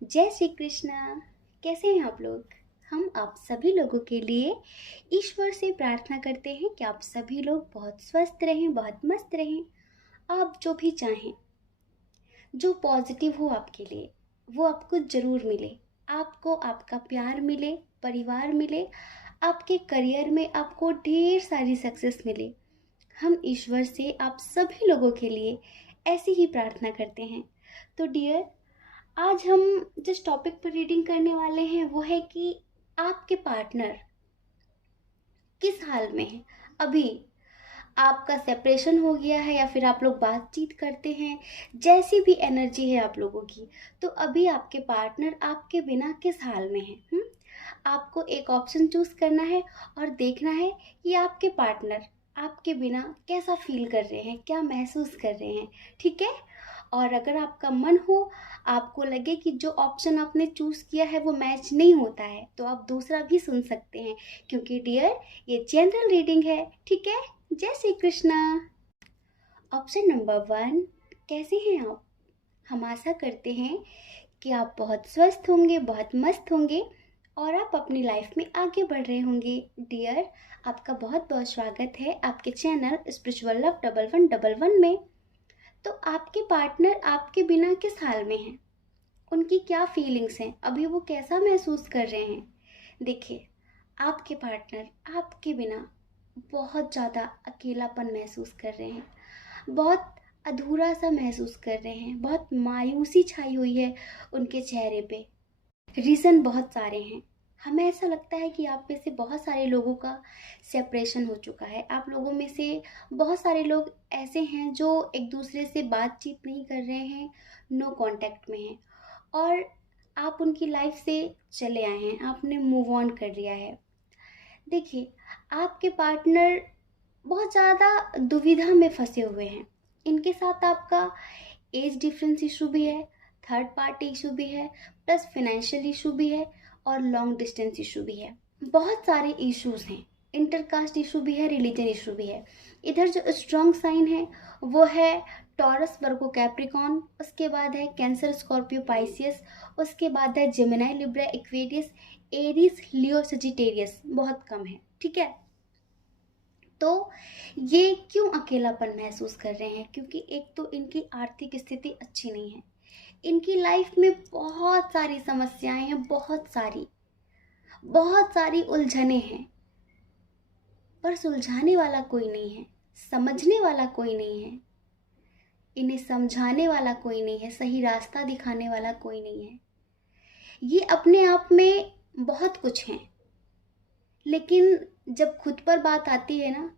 जय श्री कृष्णा। कैसे हैं आप लोग? हम आप सभी लोगों के लिए ईश्वर से प्रार्थना करते हैं कि आप सभी लोग बहुत स्वस्थ रहें, बहुत मस्त रहें। आप जो भी चाहें, जो पॉजिटिव हो आपके लिए, वो आपको ज़रूर मिले। आपको आपका प्यार मिले, परिवार मिले, आपके करियर में आपको ढेर सारी सक्सेस मिले। हम ईश्वर से आप सभी लोगों के लिए ऐसी ही प्रार्थना करते हैं। तो डियर, आज हम जिस टॉपिक पर रीडिंग करने वाले हैं वो है कि आपके पार्टनर किस हाल में है अभी। आपका सेपरेशन हो गया है या फिर आप लोग बातचीत करते हैं, जैसी भी एनर्जी है आप लोगों की, तो अभी आपके पार्टनर आपके बिना किस हाल में है। आपको एक ऑप्शन चूज करना है और देखना है कि आपके पार्टनर आपके बिना कैसा फील कर रहे हैं, क्या महसूस कर रहे हैं। ठीक है? और अगर आपका मन हो, आपको लगे कि जो ऑप्शन आपने चूज किया है वो मैच नहीं होता है, तो आप दूसरा भी सुन सकते हैं, क्योंकि डियर ये जनरल रीडिंग है। ठीक है? जय श्री कृष्णा। ऑप्शन नंबर 1, कैसे हैं आप? हम आशा करते हैं कि आप बहुत स्वस्थ होंगे, बहुत मस्त होंगे और आप अपनी लाइफ में आगे बढ़ रहे होंगे। डियर, आपका बहुत बहुत स्वागत है आपके चैनल स्पिरिचुअल लव 1111 में। तो आपके पार्टनर आपके बिना किस हाल में हैं? उनकी क्या फीलिंग्स हैं? अभी वो कैसा महसूस कर रहे हैं? देखिए, आपके पार्टनर आपके बिना बहुत ज़्यादा अकेलापन महसूस कर रहे हैं, बहुत अधूरा सा महसूस कर रहे हैं, बहुत मायूसी छाई हुई है उनके चेहरे पे। रीज़न बहुत सारे हैं। हमें ऐसा लगता है कि आप में से बहुत सारे लोगों का सेपरेशन हो चुका है। आप लोगों में से बहुत सारे लोग ऐसे हैं जो एक दूसरे से बातचीत नहीं कर रहे हैं, नो कांटेक्ट में हैं, और आप उनकी लाइफ से चले आए हैं, आपने मूव ऑन कर लिया है। देखिए, आपके पार्टनर बहुत ज़्यादा दुविधा में फंसे हुए हैं। इनके साथ आपका एज डिफरेंस इशू भी है, थर्ड पार्टी इशू भी है, प्लस फाइनेंशियल इशू भी है और लॉन्ग डिस्टेंस इशू भी है। बहुत सारे इश्यूज हैं। इंटरकास्ट इशू भी है, रिलीजन इशू भी है। इधर जो स्ट्रॉन्ग साइन है वो है टॉरस, वर्गो, कैप्रिकॉन, उसके बाद है कैंसर, स्कॉर्पियो, पाइसियस, उसके बाद है जेमिनाई, लिब्रा, एक्वेरियस, एरीज, लियो, सजिटेरियस। बहुत कम है। ठीक है? तो ये क्यों अकेलापन महसूस कर रहे हैं? क्योंकि एक तो इनकी आर्थिक स्थिति अच्छी नहीं है। इनकी लाइफ में बहुत सारी समस्याएं हैं, बहुत सारी उलझने हैं, पर सुलझाने वाला कोई नहीं है, समझने वाला कोई नहीं है, इन्हें समझाने वाला कोई नहीं है, सही रास्ता दिखाने वाला कोई नहीं है। ये अपने आप में बहुत कुछ हैं, लेकिन जब खुद पर बात आती है ना,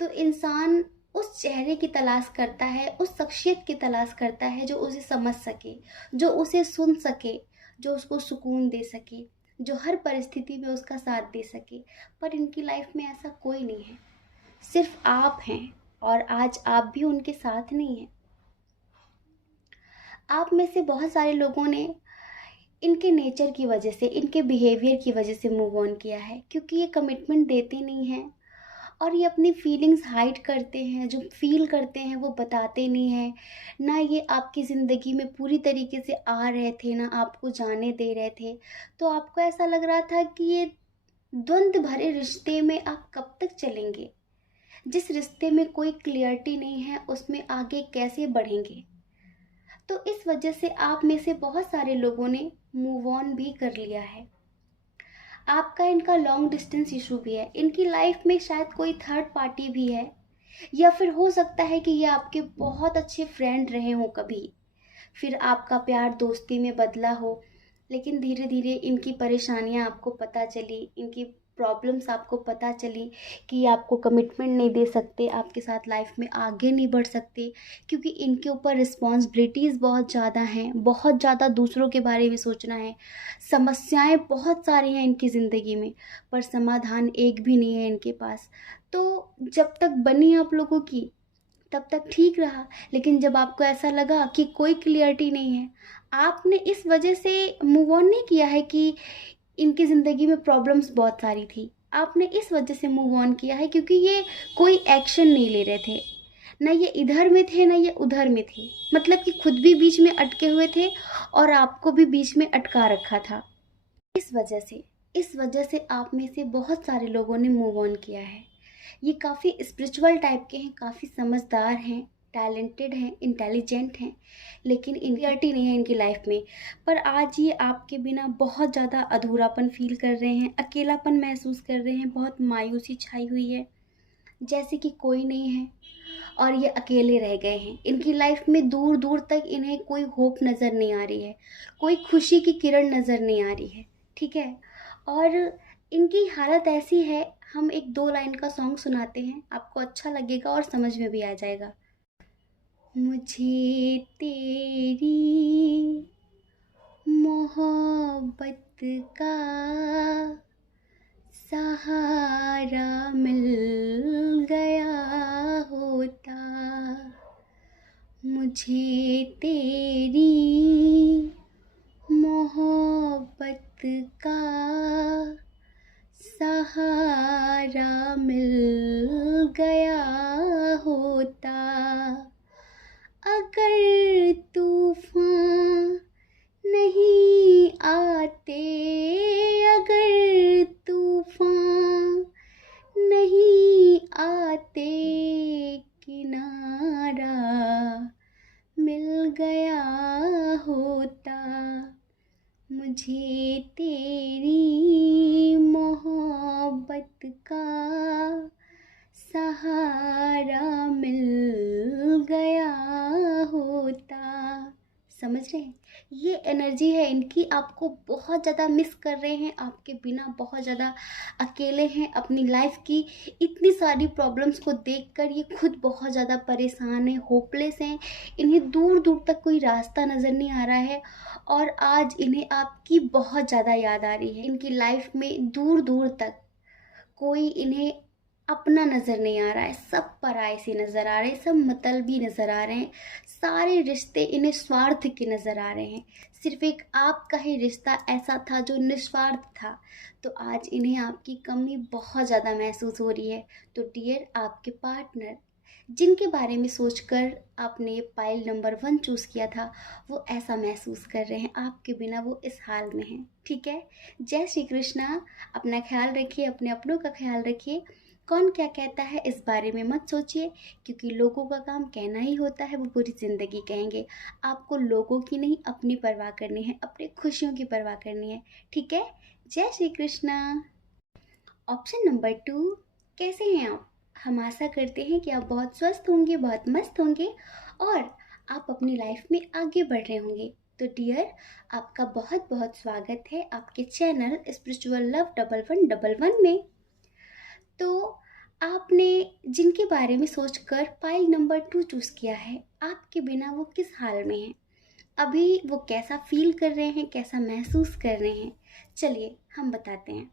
तो इंसान उस चेहरे की तलाश करता है, उस शख्सियत की तलाश करता है जो उसे समझ सके, जो उसे सुन सके, जो उसको सुकून दे सके, जो हर परिस्थिति में उसका साथ दे सके। पर इनकी लाइफ में ऐसा कोई नहीं है, सिर्फ आप हैं, और आज आप भी उनके साथ नहीं हैं। आप में से बहुत सारे लोगों ने इनके नेचर की वजह से, इनके बिहेवियर की वजह से मूव ऑन किया है, क्योंकि ये कमिटमेंट देते नहीं हैं और ये अपनी फीलिंग्स हाइड करते हैं। जो फील करते हैं वो बताते नहीं हैं। ना ये आपकी ज़िंदगी में पूरी तरीके से आ रहे थे, ना आपको जाने दे रहे थे। तो आपको ऐसा लग रहा था कि ये द्वंद्व भरे रिश्ते में आप कब तक चलेंगे? जिस रिश्ते में कोई क्लियरिटी नहीं है उसमें आगे कैसे बढ़ेंगे? तो इस वजह से आप में से बहुत सारे लोगों ने मूव ऑन भी कर लिया है। आपका इनका लॉन्ग डिस्टेंस इशू भी है। इनकी लाइफ में शायद कोई थर्ड पार्टी भी है, या फिर हो सकता है कि ये आपके बहुत अच्छे फ्रेंड रहे हों कभी, फिर आपका प्यार दोस्ती में बदला हो। लेकिन धीरे धीरे इनकी परेशानियां आपको पता चली, इनकी प्रॉब्लम्स आपको पता चली कि ये आपको कमिटमेंट नहीं दे सकते, आपके साथ लाइफ में आगे नहीं बढ़ सकते, क्योंकि इनके ऊपर रिस्पॉन्सिबिलिटीज़ बहुत ज़्यादा हैं, बहुत ज़्यादा दूसरों के बारे में सोचना है। समस्याएं बहुत सारी हैं इनकी ज़िंदगी में, पर समाधान एक भी नहीं है इनके पास। तो जब तक बनी आप लोगों की तब तक ठीक रहा, लेकिन जब आपको ऐसा लगा कि कोई क्लियरिटी नहीं है, आपने इस वजह से मूव ऑन नहीं किया है कि इनकी ज़िंदगी में प्रॉब्लम्स बहुत सारी थी। आपने इस वजह से मूव ऑन किया है क्योंकि ये कोई एक्शन नहीं ले रहे थे, ना ये इधर में थे ना ये उधर में थे, मतलब कि खुद भी बीच में अटके हुए थे और आपको भी बीच में अटका रखा था। इस वजह से आप में से बहुत सारे लोगों ने मूव ऑन किया है। ये काफ़ी स्पिरिचुअल टाइप के हैं, काफ़ी समझदार हैं, टैलेंटेड हैं, इंटेलिजेंट हैं, लेकिन क्लियरिटी नहीं है इनकी लाइफ में। पर आज ये आपके बिना बहुत ज़्यादा अधूरापन फील कर रहे हैं, अकेलापन महसूस कर रहे हैं, बहुत मायूसी छाई हुई है, जैसे कि कोई नहीं है और ये अकेले रह गए हैं। इनकी लाइफ में दूर दूर तक इन्हें कोई होप नज़र नहीं आ रही है, कोई खुशी की किरण नज़र नहीं आ रही है, ठीक है। और इनकी हालत ऐसी है, हम एक 2 लाइन का सॉन्ग सुनाते हैं, आपको अच्छा लगेगा और समझ में भी आ जाएगा। मुझे तेरी मोहब्बत का सहारा मिल गया होता, मुझे तेरी मोहब्बत का सहारा मिल गया होता। अगर तूफान नहीं आते, अगर तूफान नहीं आते, किनारा मिल गया होता, मुझे तेरी मोहब्बत का सहारा मिल गया होता। समझ रहे हैं? ये एनर्जी है इनकी, आपको बहुत ज़्यादा मिस कर रहे हैं, आपके बिना बहुत ज़्यादा अकेले हैं। अपनी लाइफ की इतनी सारी प्रॉब्लम्स को देखकर ये खुद बहुत ज़्यादा परेशान हैं, होपलेस हैं, इन्हें दूर दूर तक कोई रास्ता नज़र नहीं आ रहा है और आज इन्हें आपकी बहुत ज़्यादा याद आ रही है। इनकी लाइफ में दूर दूर तक कोई इन्हें अपना नज़र नहीं आ रहा है, सब पराये से नज़र आ रहे हैं, सब मतलबी नज़र आ रहे हैं, सारे रिश्ते इन्हें स्वार्थ के नज़र आ रहे हैं। सिर्फ एक आपका ही रिश्ता ऐसा था जो निस्वार्थ था, तो आज इन्हें आपकी कमी बहुत ज़्यादा महसूस हो रही है। तो डियर, आपके पार्टनर जिनके बारे में सोचकर आपने ये पाइल नंबर 1 चूज़ किया था, वो ऐसा महसूस कर रहे हैं, आपके बिना वो इस हाल में हैं, ठीक है। जय श्री कृष्णा। अपना ख्याल रखिए, अपने अपनों का ख्याल रखिए। कौन क्या कहता है इस बारे में मत सोचिए, क्योंकि लोगों का काम कहना ही होता है, वो पूरी ज़िंदगी कहेंगे। आपको लोगों की नहीं, अपनी परवाह करनी है, अपनी खुशियों की परवाह करनी है, ठीक है। जय श्री कृष्णा। ऑप्शन नंबर 2, कैसे हैं आप? हम आशा करते हैं कि आप बहुत स्वस्थ होंगे, बहुत मस्त होंगे और आप अपनी लाइफ में आगे बढ़ रहे होंगे। तो डियर, आपका बहुत बहुत स्वागत है आपके चैनल स्पिरिचुअल लव 1111 में। तो आपने जिनके बारे में सोचकर पाइल नंबर 2 चूज़ किया है, आपके बिना वो किस हाल में हैं, अभी वो कैसा फील कर रहे हैं, कैसा महसूस कर रहे हैं, चलिए हम बताते हैं।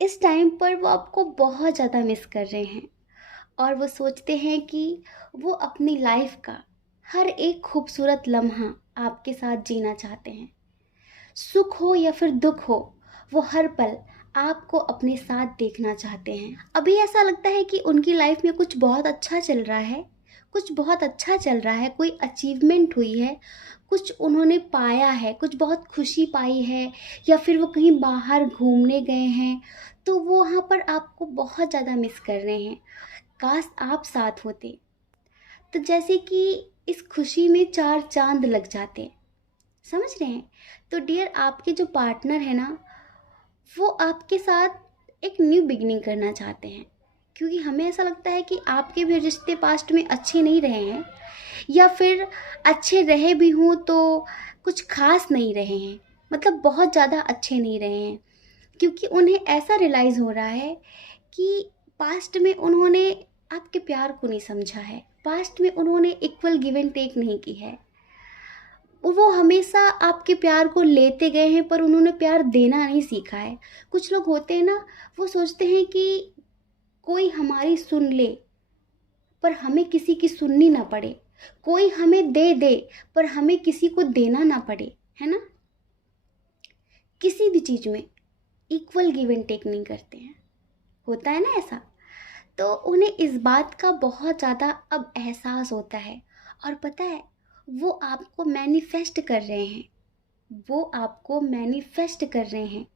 इस टाइम पर वो आपको बहुत ज़्यादा मिस कर रहे हैं और वो सोचते हैं कि वो अपनी लाइफ का हर एक खूबसूरत लम्हा आपके साथ जीना चाहते हैं। सुख हो या फिर दुख हो, वो हर पल आपको अपने साथ देखना चाहते हैं। अभी ऐसा लगता है कि उनकी लाइफ में कुछ बहुत अच्छा चल रहा है, कुछ बहुत अच्छा चल रहा है, कोई अचीवमेंट हुई है, कुछ उन्होंने पाया है, कुछ बहुत खुशी पाई है, या फिर वो कहीं बाहर घूमने गए हैं, तो वो वहाँ पर आपको बहुत ज़्यादा मिस कर रहे हैं। काश आप साथ होते, तो जैसे कि इस खुशी में 4 चांद लग जाते। समझ रहे हैं? तो डियर, आपके जो पार्टनर है ना, वो आपके साथ एक न्यू बिगिनिंग करना चाहते हैं, क्योंकि हमें ऐसा लगता है कि आपके भी रिश्ते पास्ट में अच्छे नहीं रहे हैं, या फिर अच्छे रहे भी हों तो कुछ खास नहीं रहे हैं, मतलब बहुत ज़्यादा अच्छे नहीं रहे हैं, क्योंकि उन्हें ऐसा रियलाइज़ हो रहा है कि पास्ट में उन्होंने आपके प्यार को नहीं समझा है, पास्ट में उन्होंने इक्वल गिव एंड टेक नहीं की है। वो हमेशा आपके प्यार को लेते गए हैं, पर उन्होंने प्यार देना नहीं सीखा है। कुछ लोग होते हैं ना, वो सोचते हैं कि कोई हमारी सुन ले पर हमें किसी की सुननी ना पड़े, कोई हमें दे दे पर हमें किसी को देना ना पड़े, है ना। किसी भी चीज़ में इक्वल गिव एंड टेक नहीं करते हैं, होता है ना ऐसा। तो उन्हें इस बात का बहुत ज़्यादा अब एहसास होता है। और पता है, वो आपको मैनिफेस्ट कर रहे हैं, वो आपको मैनिफेस्ट कर रहे हैं।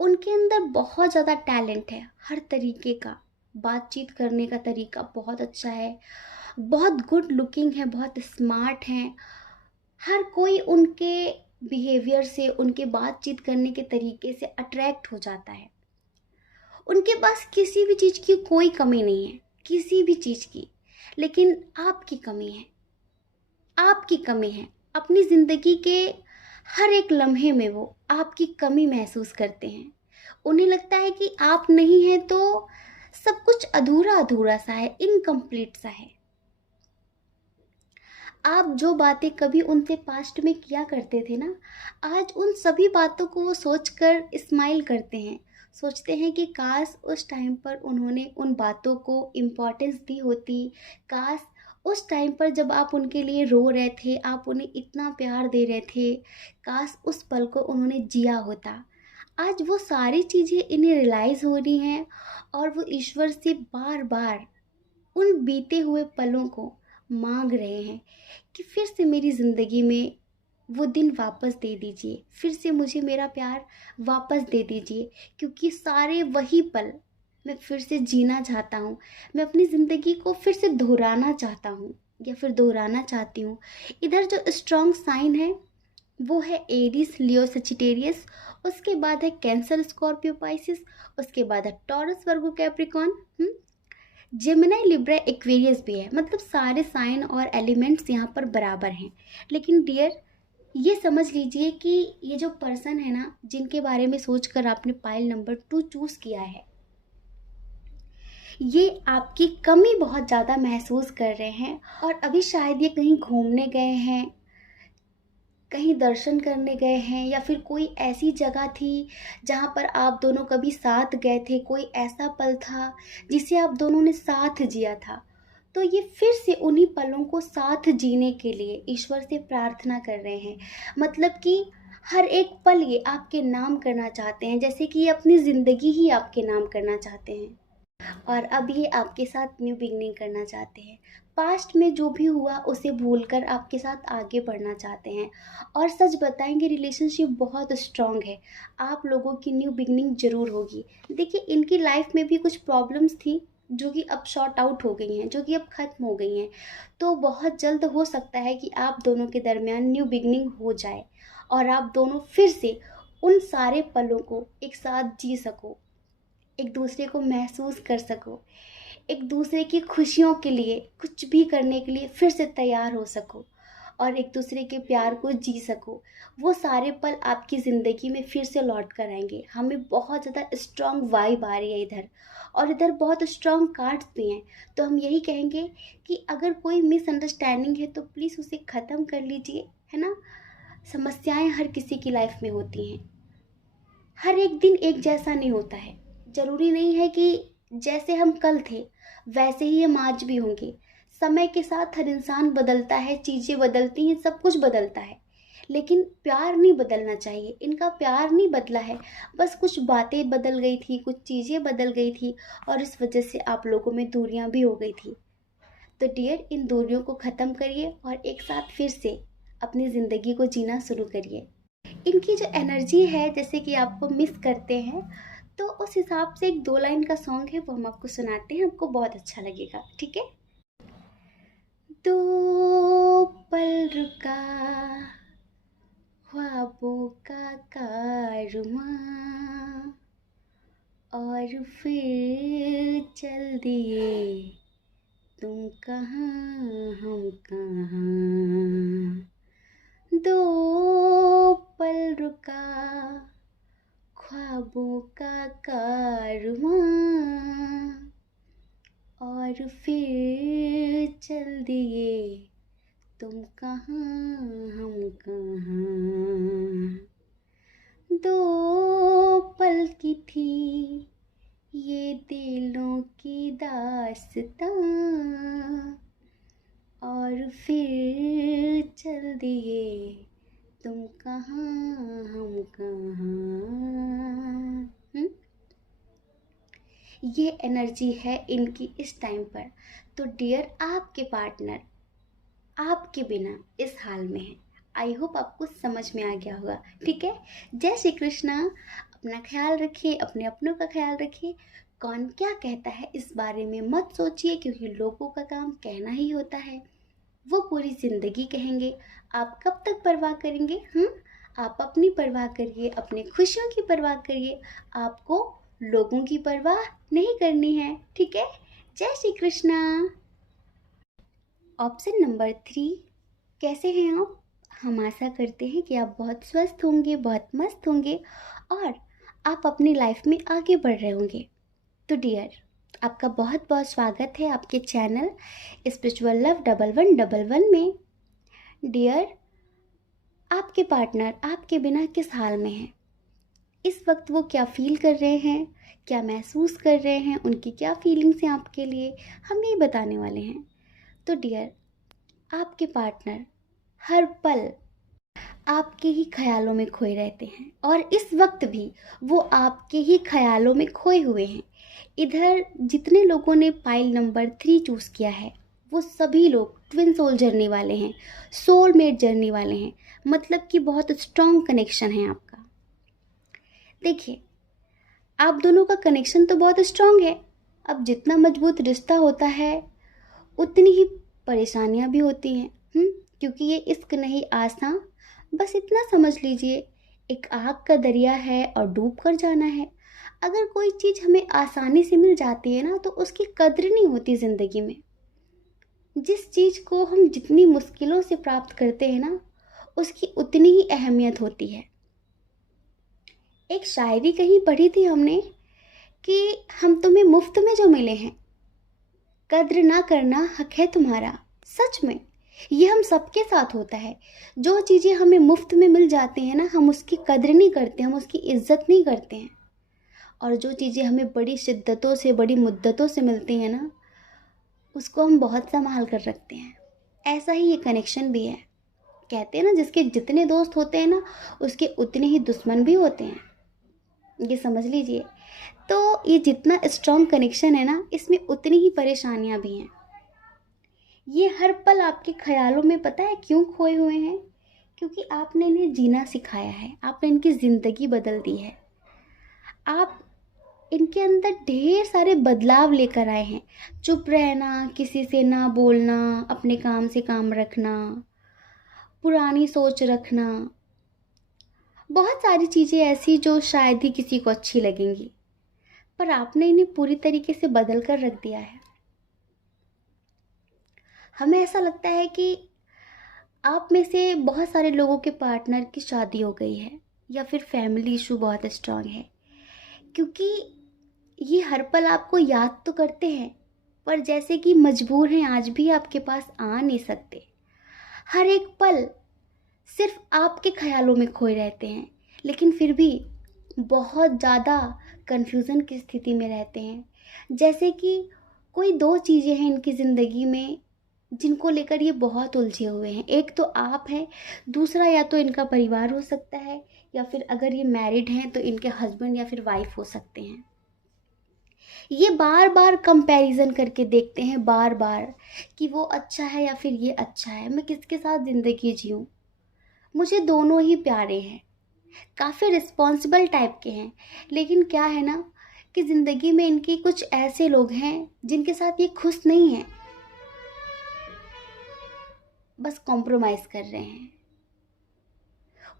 उनके अंदर बहुत ज़्यादा टैलेंट है, हर तरीके का। बातचीत करने का तरीका बहुत अच्छा है, बहुत गुड लुकिंग है, बहुत स्मार्ट हैं। हर कोई उनके बिहेवियर से, उनके बातचीत करने के तरीके से अट्रैक्ट हो जाता है। उनके पास किसी भी चीज़ की कोई कमी नहीं है, किसी भी चीज़ की। लेकिन आपकी कमी है, आपकी कमी है। अपनी ज़िंदगी के हर एक लम्हे में वो आपकी कमी महसूस करते हैं। उन्हें लगता है कि आप नहीं हैं तो सब कुछ अधूरा अधूरा सा है, इनकम्प्लीट सा है। आप जो बातें कभी उनसे पास्ट में किया करते थे ना, आज उन सभी बातों को वो सोचकर स्माइल करते हैं। सोचते हैं कि काश उस टाइम पर उन्होंने उन बातों को इम्पोर्टेंस दी होती। काश उस टाइम पर जब आप उनके लिए रो रहे थे, आप उन्हें इतना प्यार दे रहे थे, काश उस पल को उन्होंने जिया होता। आज वो सारी चीज़ें इन्हें रियलाइज़ हो रही हैं और वो ईश्वर से बार बार उन बीते हुए पलों को मांग रहे हैं कि फिर से मेरी ज़िंदगी में वो दिन वापस दे दीजिए, फिर से मुझे मेरा प्यार वापस दे दीजिए। क्योंकि सारे वही पल मैं फिर से जीना चाहता हूँ, मैं अपनी ज़िंदगी को फिर से दोहराना चाहता हूँ या फिर दोहराना चाहती हूँ। इधर जो स्ट्रॉन्ग साइन है वो है एरीज, लियो, सजिटेरियस। उसके बाद है कैंसर, स्कॉर्पियो, पाइसिस। उसके बाद है टॉरस, वर्गो, कैप्रिकॉन। जेमिनी, लिब्रा, एक्वेरियस भी है। मतलब सारे साइन और एलिमेंट्स यहाँ पर बराबर हैं। लेकिन डियर, ये समझ लीजिए कि ये जो पर्सन है ना, जिनके बारे में सोचकर आपने पाइल नंबर 2 चूज़ किया है, ये आपकी कमी बहुत ज़्यादा महसूस कर रहे हैं। और अभी शायद ये कहीं घूमने गए हैं, कहीं दर्शन करने गए हैं, या फिर कोई ऐसी जगह थी जहाँ पर आप दोनों कभी साथ गए थे, कोई ऐसा पल था जिसे आप दोनों ने साथ जिया था। तो ये फिर से उन्हीं पलों को साथ जीने के लिए ईश्वर से प्रार्थना कर रहे हैं। मतलब कि हर एक पल ये आपके नाम करना चाहते हैं, जैसे कि ये अपनी ज़िंदगी ही आपके नाम करना चाहते हैं। और अब ये आपके साथ न्यू बिगनिंग करना चाहते हैं। पास्ट में जो भी हुआ उसे भूलकर आपके साथ आगे बढ़ना चाहते हैं। और सच बताएंगे, रिलेशनशिप बहुत स्ट्रांग है, आप लोगों की न्यू बिगनिंग ज़रूर होगी। देखिए, इनकी लाइफ में भी कुछ प्रॉब्लम्स थी जो कि अब शॉर्ट आउट हो गई हैं, जो कि अब ख़त्म हो गई हैं। तो बहुत जल्द हो सकता है कि आप दोनों के दरमियान न्यू बिगनिंग हो जाए और आप दोनों फिर से उन सारे पलों को एक साथ जी सको, एक दूसरे को महसूस कर सको, एक दूसरे की खुशियों के लिए कुछ भी करने के लिए फिर से तैयार हो सको और एक दूसरे के प्यार को जी सको। वो सारे पल आपकी ज़िंदगी में फिर से लौट कर आएंगे। हमें बहुत ज़्यादा स्ट्रॉन्ग वाइब आ रही है इधर, और इधर बहुत स्ट्रॉन्ग कार्ड्स भी हैं। तो हम यही कहेंगे कि अगर कोई मिसअंडरस्टैंडिंग है तो प्लीज़ उसे ख़त्म कर लीजिए, है ना। समस्याएं हर किसी की लाइफ में होती हैं, हर एक दिन एक जैसा नहीं होता है। ज़रूरी नहीं है कि जैसे हम कल थे वैसे ही हम आज भी होंगे। समय के साथ हर इंसान बदलता है, चीज़ें बदलती हैं, सब कुछ बदलता है। लेकिन प्यार नहीं बदलना चाहिए। इनका प्यार नहीं बदला है, बस कुछ बातें बदल गई थी, कुछ चीज़ें बदल गई थी, और इस वजह से आप लोगों में दूरियां भी हो गई थी। तो डियर, इन दूरियों को ख़त्म करिए और एक साथ फिर से अपनी ज़िंदगी को जीना शुरू करिए। इनकी जो एनर्जी है, जैसे कि आपको मिस करते हैं, तो उस हिसाब से एक 2 लाइन का सॉन्ग है, वो हम आपको सुनाते हैं, आपको बहुत अच्छा लगेगा, ठीक है। दो पल रुका ख्वाबों का कारवां, और फिर चल दिए तुम कहाँ, हम कहाँ। दो पल रुका ख्वाबों का कारवां, और फिर चल दिए तुम कहाँ, हम कहाँ। दो पल की थी ये दिलों की दास्तां, और फिर चल दिए तुम कहाँ, हम कहाँ। ये एनर्जी है इनकी इस टाइम पर। तो डियर, आपके पार्टनर आपके बिना इस हाल में है। आई होप आपको समझ में आ गया होगा। ठीक है, जय श्री कृष्णा। अपना ख्याल रखिए, अपने अपनों का ख्याल रखिए। कौन क्या कहता है इस बारे में मत सोचिए, क्योंकि लोगों का काम कहना ही होता है। वो पूरी जिंदगी कहेंगे, आप कब तक परवाह करेंगे? आप अपनी परवाह करिए, अपनी खुशियों की परवाह करिए। आपको लोगों की परवाह नहीं करनी है। ठीक है, जय श्री कृष्णा। ऑप्शन नंबर 3, कैसे हैं आप? हम आशा करते हैं कि आप बहुत स्वस्थ होंगे, बहुत मस्त होंगे और आप अपनी लाइफ में आगे बढ़ रहे होंगे। तो डियर, आपका बहुत बहुत स्वागत है आपके चैनल स्पिरिचुअल लव 1111 में। डियर, आपके पार्टनर आपके बिना किस हाल में है? इस वक्त वो क्या फील कर रहे हैं, क्या महसूस कर रहे हैं, उनकी क्या फीलिंग्स हैं आपके लिए, हम यही बताने वाले हैं। तो डियर, आपके पार्टनर हर पल आपके ही ख्यालों में खोए रहते हैं और इस वक्त भी वो आपके ही ख्यालों में खोए हुए हैं। इधर जितने लोगों ने पाइल नंबर 3 चूज़ किया है, वो सभी लोग ट्विन सोल जर्नी वाले हैं, सोलमेट जर्नी वाले हैं। मतलब कि बहुत स्ट्रॉन्ग कनेक्शन है आपका। देखिए, आप दोनों का कनेक्शन तो बहुत स्ट्रॉन्ग है। अब जितना मजबूत रिश्ता होता है उतनी ही परेशानियां भी होती हैं। क्योंकि ये इश्क नहीं आसा, बस इतना समझ लीजिए, एक आग का दरिया है और डूब कर जाना है। अगर कोई चीज़ हमें आसानी से मिल जाती है ना, तो उसकी कद्र नहीं होती ज़िंदगी में। जिस चीज़ को हम जितनी मुश्किलों से प्राप्त करते हैं ना, उसकी उतनी ही अहमियत होती है। एक शायरी कहीं पढ़ी थी हमने कि हम तुम्हें मुफ्त में जो मिले हैं, कद्र ना करना हक है तुम्हारा। सच में ये हम सबके साथ होता है। जो चीज़ें हमें मुफ्त में मिल जाती हैं ना, हम उसकी कद्र नहीं करते, हम उसकी इज्जत नहीं करते हैं। और जो चीज़ें हमें बड़ी शिद्दतों से, बड़ी मुद्दतों से मिलती हैं ना, उसको हम बहुत संभाल कर रखते हैं। ऐसा ही ये कनेक्शन भी है। कहते हैं ना, जिसके जितने दोस्त होते हैं ना, उसके उतने ही दुश्मन भी होते हैं। ये समझ लीजिए। तो ये जितना स्ट्रॉन्ग कनेक्शन है ना, इसमें उतनी ही परेशानियां भी हैं। ये हर पल आपके ख्यालों में पता है क्यों खोए हुए हैं? क्योंकि आपने इन्हें जीना सिखाया है, आपने इनकी ज़िंदगी बदल दी है। आप इनके अंदर ढेर सारे बदलाव लेकर आए हैं। चुप रहना, किसी से ना बोलना, अपने काम से काम रखना, पुरानी सोच रखना, बहुत सारी चीज़ें ऐसी जो शायद ही किसी को अच्छी लगेंगी, पर आपने इन्हें पूरी तरीके से बदल कर रख दिया है। हमें ऐसा लगता है कि आप में से बहुत सारे लोगों के पार्टनर की शादी हो गई है या फिर फैमिली इशू बहुत स्ट्रांग है, क्योंकि ये हर पल आपको याद तो करते हैं, पर जैसे कि मजबूर हैं, आज भी आपके पास आ नहीं सकते। हर एक पल सिर्फ आपके ख्यालों में खोए रहते हैं, लेकिन फिर भी बहुत ज़्यादा कन्फ्यूज़न की स्थिति में रहते हैं। जैसे कि कोई दो चीज़ें हैं इनकी ज़िंदगी में जिनको लेकर ये बहुत उलझे हुए हैं। एक तो आप हैं, दूसरा या तो इनका परिवार हो सकता है, या फिर अगर ये मैरिड हैं तो इनके हस्बैंड या फिर वाइफ हो सकते हैं। ये बार बार कंपैरिजन करके देखते हैं, बार बार, कि वो अच्छा है या फिर ये अच्छा है, मैं किसके साथ ज़िंदगी जीऊँ। मुझे दोनों ही प्यारे हैं, काफ़ी रिस्पॉन्सिबल टाइप के हैं, लेकिन क्या है ना कि ज़िंदगी में इनके कुछ ऐसे लोग हैं जिनके साथ ये खुश नहीं हैं, बस कॉम्प्रोमाइज़ कर रहे हैं।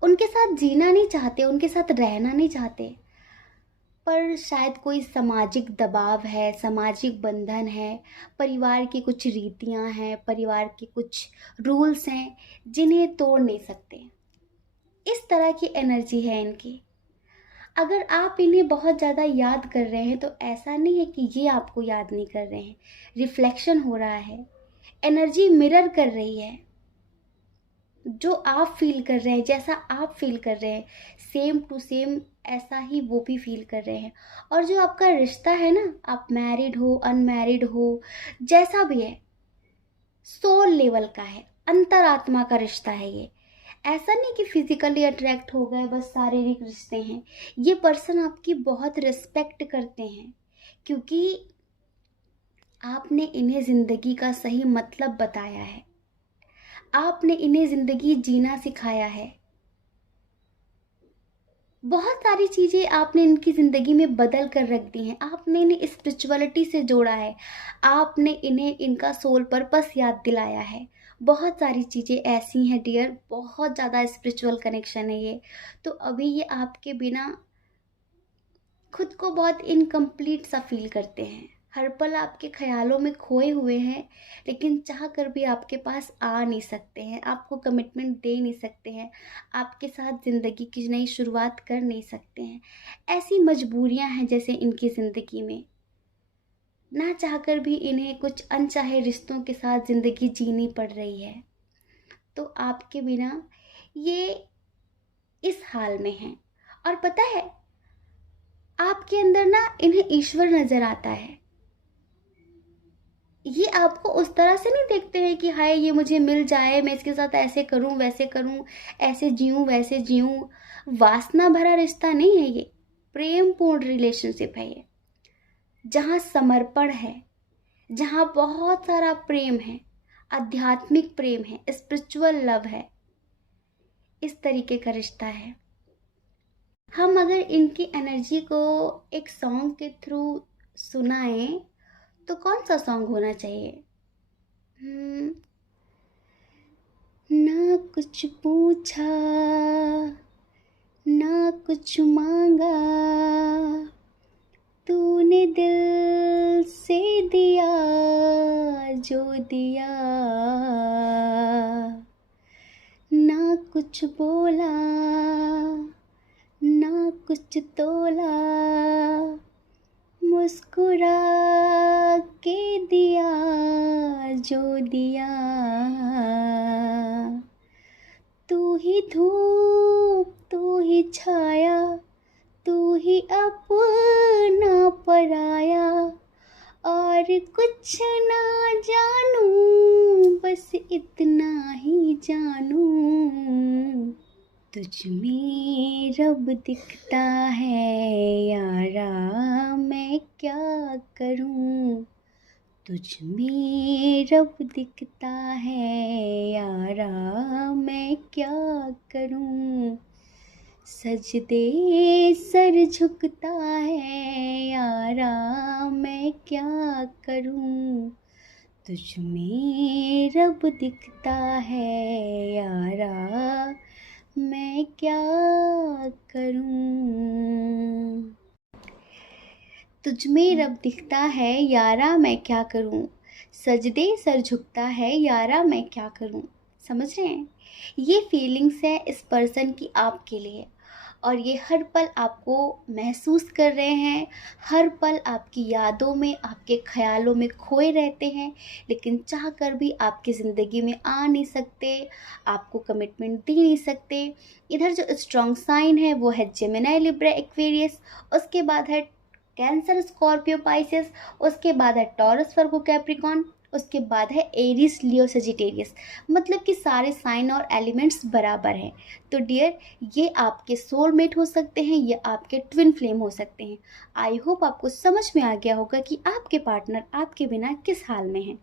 उनके साथ जीना नहीं चाहते, उनके साथ रहना नहीं चाहते, पर शायद कोई सामाजिक दबाव है, सामाजिक बंधन है, परिवार की कुछ रीतियां हैं, परिवार के कुछ रूल्स हैं जिन्हें तोड़ नहीं सकते। इस तरह की एनर्जी है इनकी। अगर आप इन्हें बहुत ज़्यादा याद कर रहे हैं तो ऐसा नहीं है कि ये आपको याद नहीं कर रहे हैं, रिफ्लेक्शन हो रहा है, एनर्जी मिरर कर रही है। जो आप फील कर रहे हैं, जैसा आप फील कर रहे हैं, सेम टू सेम ऐसा ही वो भी फील कर रहे हैं। और जो आपका रिश्ता है ना, आप मैरिड हो, अनमैरिड हो, जैसा भी है, सोल लेवल का है, अंतरात्मा का रिश्ता है ये। ऐसा नहीं कि फिजिकली अट्रैक्ट हो गए, बस शारीरिक रिश्ते हैं। ये पर्सन आपकी बहुत रिस्पेक्ट करते हैं, क्योंकि आपने इन्हें ज़िंदगी का सही मतलब बताया है, आपने इन्हें ज़िंदगी जीना सिखाया है। बहुत सारी चीज़ें आपने इनकी ज़िंदगी में बदल कर रख दी हैं। आपने इन्हें स्पिरिचुअलिटी से जोड़ा है, आपने इन्हें इनका सोल पर्पस याद दिलाया है। बहुत सारी चीज़ें ऐसी हैं डियर, बहुत ज़्यादा स्पिरिचुअल कनेक्शन है ये। तो अभी ये आपके बिना खुद को बहुत इनकम्प्लीट सा फील करते हैं। हर पल आपके ख्यालों में खोए हुए हैं, लेकिन चाह कर भी आपके पास आ नहीं सकते हैं, आपको कमिटमेंट दे नहीं सकते हैं, आपके साथ ज़िंदगी की नई शुरुआत कर नहीं सकते हैं। ऐसी मजबूरियां हैं जैसे इनकी ज़िंदगी में, ना चाहकर भी इन्हें कुछ अनचाहे रिश्तों के साथ ज़िंदगी जीनी पड़ रही है। तो आपके बिना ये इस हाल में हैं। और पता है, आपके अंदर ना इन्हें ईश्वर नज़र आता है। ये आपको उस तरह से नहीं देखते हैं कि हाय ये मुझे मिल जाए, मैं इसके साथ ऐसे करूं वैसे करूं, ऐसे जीऊं वैसे जीऊं। वासना भरा रिश्ता नहीं है ये, प्रेम पूर्ण रिलेशनशिप है ये, जहाँ समर्पण है, जहाँ बहुत सारा प्रेम है, आध्यात्मिक प्रेम है, स्पिरिचुअल लव है। इस तरीके का रिश्ता है। हम अगर इनकी एनर्जी को एक सॉन्ग के थ्रू सुनाएं तो कौन सा सॉन्ग होना चाहिए? ना कुछ पूछा, ना कुछ मांगा, तूने दिल से दिया जो दिया, ना कुछ बोला, ना कुछ तोला, मुस्कुरा के दिया जो दिया, तू ही धूप तू ही छाया, तू ही अपना पराया, और कुछ ना जानूं बस इतना ही जानूं, तुझ में रब दिखता है यारा मैं क्या करूं, तुझ में रब दिखता है यारा मैं क्या करूं, सजदे सर झुकता है यारा मैं क्या करूं, तुझ में रब दिखता है यारा मैं क्या करूं, तुझ में रब दिखता है यारा मैं क्या करूं, सजदे सर झुकता है यारा मैं क्या करूं। समझ रहे हैं? ये फीलिंग्स है इस पर्सन की आपके लिए, और ये हर पल आपको महसूस कर रहे हैं, हर पल आपकी यादों में, आपके ख्यालों में खोए रहते हैं, लेकिन चाह कर भी आपकी ज़िंदगी में आ नहीं सकते, आपको कमिटमेंट दे नहीं सकते। इधर जो स्ट्रॉन्ग साइन है वो है जेमिनी, लिब्रा, एक्वेरियस, उसके बाद है कैंसर, स्कॉर्पियो, पाइसेस, उसके बाद है टॉरस, वर्गो, कैप्रिकॉन, उसके बाद है एरीज, लियो, सजिटेरियस। मतलब कि सारे साइन और एलिमेंट्स बराबर हैं। तो डियर, ये आपके सोलमेट हो सकते हैं, ये आपके ट्विन फ्लेम हो सकते हैं। आई होप आपको समझ में आ गया होगा कि आपके पार्टनर आपके बिना किस हाल में हैं।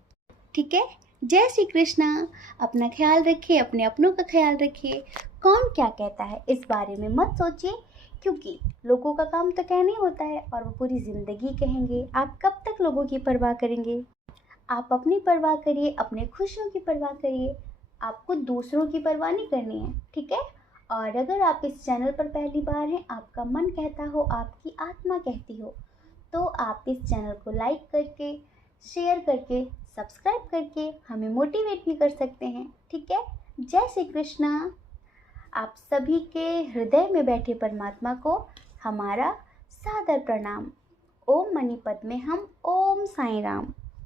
ठीक है? जय श्री कृष्णा। अपना ख्याल रखिए, अपने अपनों का ख्याल रखिए। कौन क्या कहता है इस बारे में मत सोचिए, क्योंकि लोगों का काम तो कहना ही होता है और वो पूरी ज़िंदगी कहेंगे। आप कब तक लोगों की परवाह करेंगे? आप अपनी परवाह करिए, अपने खुशियों की परवाह करिए, आपको दूसरों की परवाह नहीं करनी है। ठीक है? और अगर आप इस चैनल पर पहली बार हैं, आपका मन कहता हो, आपकी आत्मा कहती हो, तो आप इस चैनल को लाइक करके, शेयर करके, सब्सक्राइब करके हमें मोटिवेट भी कर सकते हैं। ठीक है? जय श्री कृष्णा। आप सभी के हृदय में बैठे परमात्मा को हमारा सादर प्रणाम। ओम मणिपत में हम, ओम साईं राम।